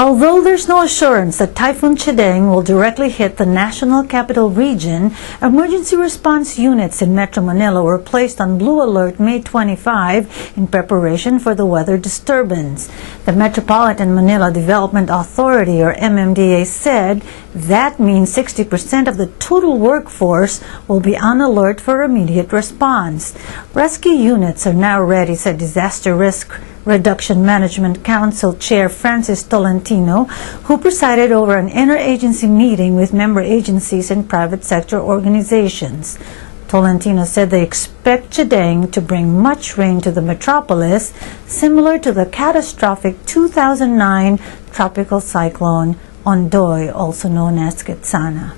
Although there's no assurance that Typhoon Chideng will directly hit the National Capital Region, emergency response units in Metro Manila were placed on Blue Alert May 25 in preparation for the weather disturbance. The Metropolitan Manila Development Authority, or MMDA, said that means 60% of the total workforce will be on alert for immediate response. Rescue units are now ready, said Disaster Risk Reduction Management Council Chair Francis Tolentino, who presided over an interagency meeting with member agencies and private sector organizations. Tolentino said they expect Chideng to bring much rain to the metropolis, similar to the catastrophic 2009 tropical cyclone Ondoy, also known as Ketsana.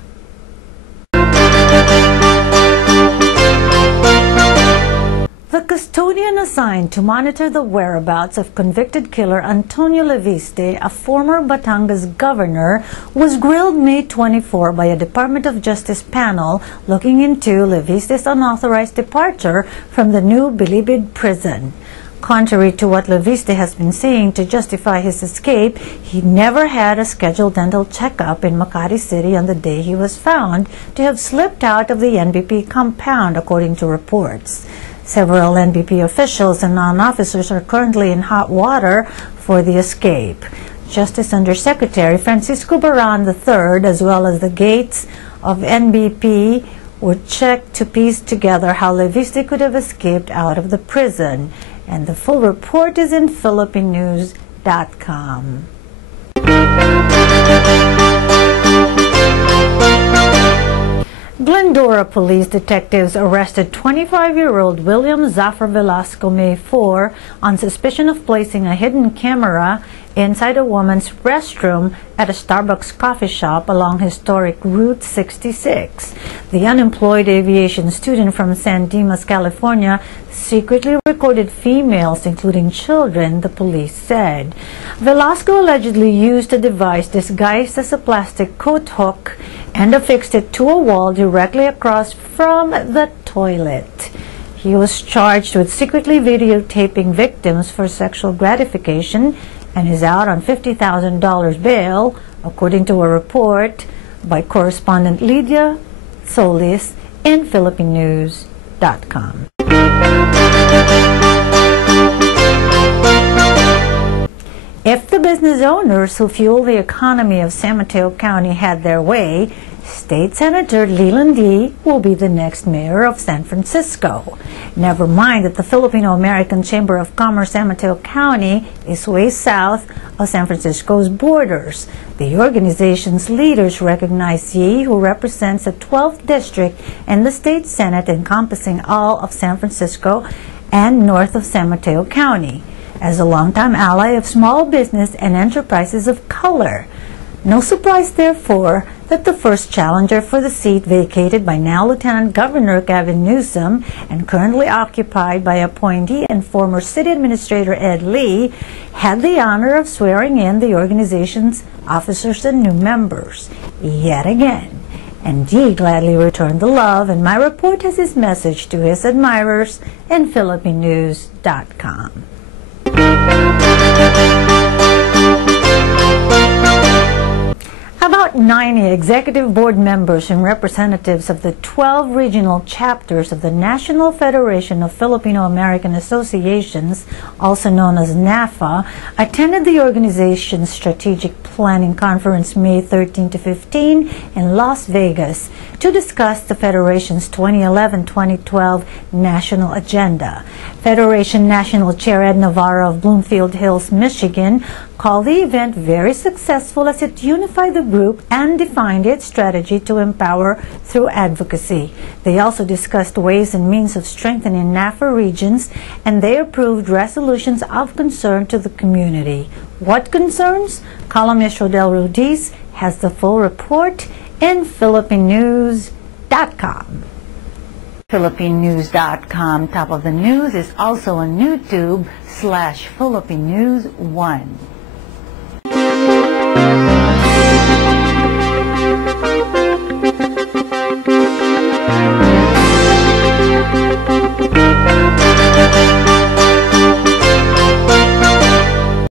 The custodian assigned to monitor the whereabouts of convicted killer Antonio Leviste, a former Batangas governor, was grilled May 24 by a Department of Justice panel looking into Leviste's unauthorized departure from the new Bilibid prison. Contrary to what Leviste has been saying to justify his escape, he never had a scheduled dental checkup in Makati City on the day he was found to have slipped out of the NBP compound, according to reports. Several NBP officials and non-officers are currently in hot water for the escape. Justice Undersecretary Francisco Baran III, as well as the gates of NBP, were checked to piece together how Leviste could have escaped out of the prison. And the full report is in philippinenews.com. Glendora police detectives arrested 25-year-old William Zafar Velasco May 4 on suspicion of placing a hidden camera inside a woman's restroom at a Starbucks coffee shop along historic Route 66. The unemployed aviation student from San Dimas, California, secretly recorded females, including children, the police said. Velasco allegedly used a device disguised as a plastic coat hook and affixed it to a wall directly across from the toilet. He was charged with secretly videotaping victims for sexual gratification and is out on $50,000 bail, according to a report by correspondent Lydia Solis in PhilippineNews.com. If the business owners who fuel the economy of San Mateo County had their way, State Senator Leland Lee will be the next mayor of San Francisco. Never mind that the Filipino-American Chamber of Commerce San Mateo County is way south of San Francisco's borders. The organization's leaders recognize Lee, who represents the 12th district in the state senate encompassing all of San Francisco and north of San Mateo County, as a longtime ally of small business and enterprises of color. No surprise, therefore, that the first challenger for the seat vacated by now Lieutenant Governor Gavin Newsom and currently occupied by appointee and former city administrator Ed Lee had the honor of swearing in the organization's officers and new members yet again. And Lee gladly returned the love, and my report has his message to his admirers in PhilippineNews.com. About 90 executive board members and representatives of the 12 regional chapters of the National Federation of Filipino-American Associations, also known as NAFA, attended the organization's Strategic Planning Conference May 13 to 15 in Las Vegas to discuss the Federation's 2011-2012 national agenda. Federation National Chair Ed Navarro of Bloomfield Hills, Michigan, called the event very successful as it unified the group and defined its strategy to empower through advocacy. They also discussed ways and means of strengthening NAFA regions, and they approved resolutions of concern to the community. What concerns? Columnist Rodel Rudiz has the full report in PhilippineNews.com. PhilippineNews.com. Top of the News is also on YouTube /PhilippineNews1.